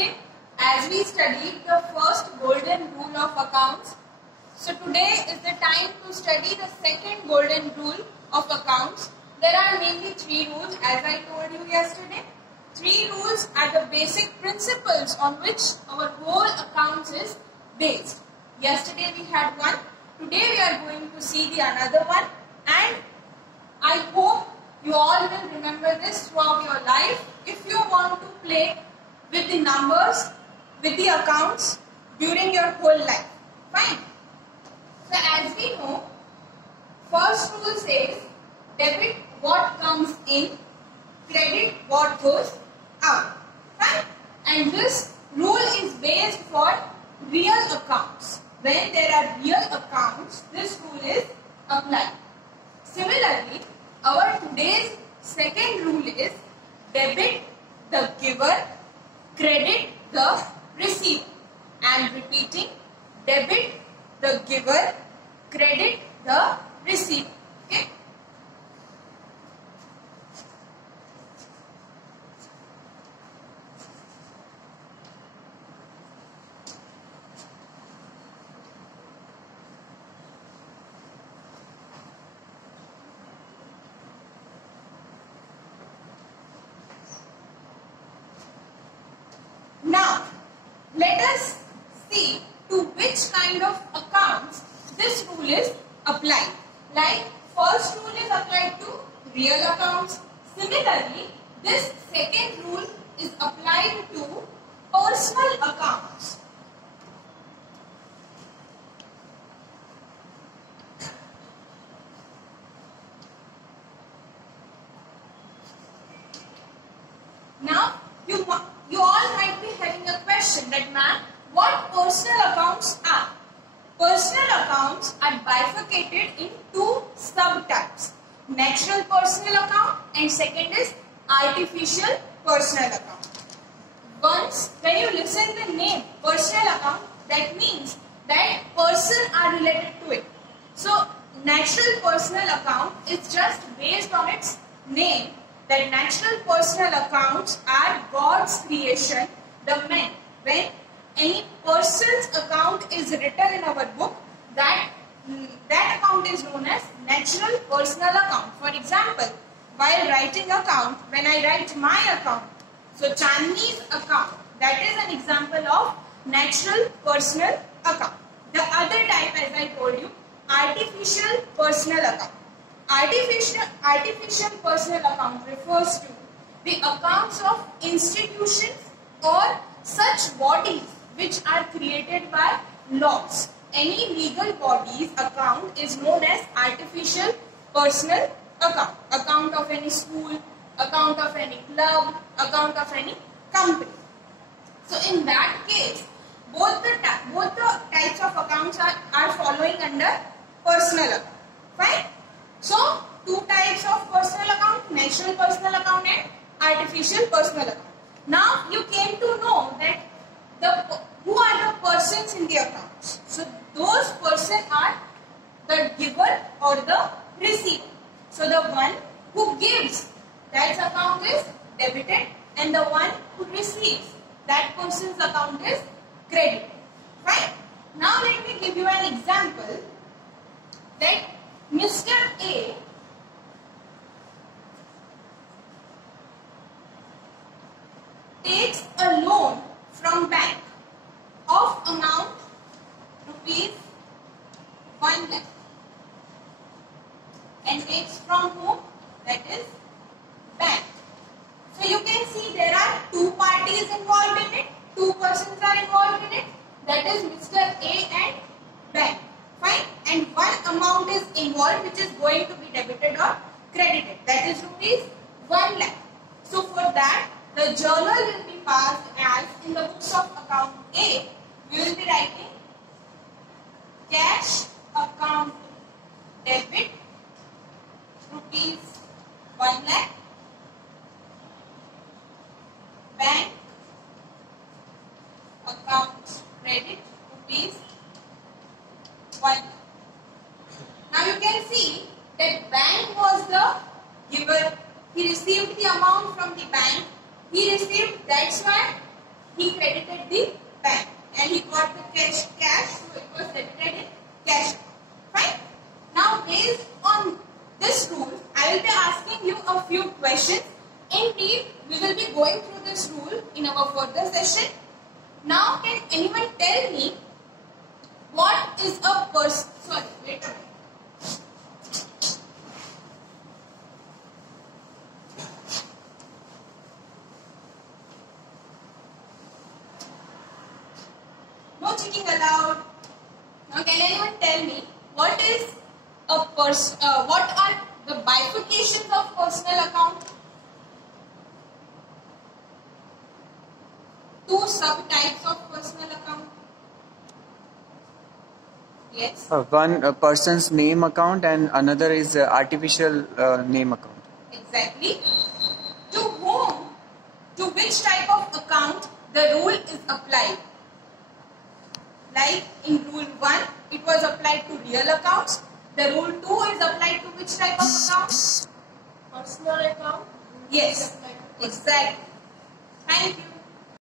yesterday as we studied the first golden rule of accounts. So today is the time to study the second golden rule of accounts. There are mainly 3 rules as I told you yesterday. 3 rules are the basic principles on which our whole accounts is based. Yesterday we had one. Today we are going to see the another one, and I hope you all will remember this throughout your life if you want to play with the numbers, with the accounts during your whole life. Fine. So as we know, first rule says debit what comes in, credit what goes out. Fine. And this rule is based for real accounts. When there are real accounts, this rule is applied. Similarly, our today's second rule is debit the giver, credit the receiver. I am repeating, debit the giver, credit the receiver. Okay. Now, let us see to which kind of accounts this rule is applied. Like, first rule is applied to real accounts. Similarly, this second rule is applied to personal accounts. Now, you all might be having a question that, ma'am, what personal accounts are? Personal accounts are bifurcated in 2 subtypes. Natural personal account and second is artificial personal account. Once when you listen the name personal account, that means that person are related to it. So natural personal account is just based on its name, that natural personal accounts are God's creation, the men. When any person's account is written in our book, that account is known as natural personal account. For example, while writing account, when I write my account, so Chandni's account, that is an example of natural personal account. The other type, as I told you, artificial personal account. Artificial personal account refers to the accounts of institutions or such bodies which are created by laws. Any legal body's account is known as artificial personal account. Account of any school, account of any club, account of any company. So in that case, both the types of accounts are following under personal account. Fine? So, 2 types of personal account, natural personal account and artificial personal account. Now, you came to know that who are the persons in the accounts. So, those persons are the giver or the receiver. So, the one who gives, that account is debited, and the one who receives, that person's account is credited. Fine? Now, let me give you an example that Mr. A takes a loan from bank of amount rupees 1 lakh and takes from whom? That is bank. So you can see there are 2 parties involved in it, 2 persons are involved in it, that is Mr. A and bank. Fine, and one amount is involved which is going to be debited or credited, that is rupees 1 lakh. So for that, the journal will be passed as in the books of account A, we will be writing cash account debit rupees 1 lakh, bank account credit rupees 1. Now you can see that bank was the giver. He received the amount from the bank. He received, that's why he credited the bank and he got the cash, so it was debited in cash. Fine. Now based on this rule, I will be asking you a few questions. Indeed, we will be going through this rule in our further session. Now can anyone tell me what is a person? Sorry, wait a minute. No cheating allowed. Now can anyone tell me what is a what are the bifurcations of personal account? Two subtypes of personal account. Yes. One a person's name account and another is artificial name account. Exactly. To whom, to which type of account the rule is applied? Like in rule 1, it was applied to real accounts. The rule 2 is applied to which type of account? Personal account? Yes, exactly. Thank you.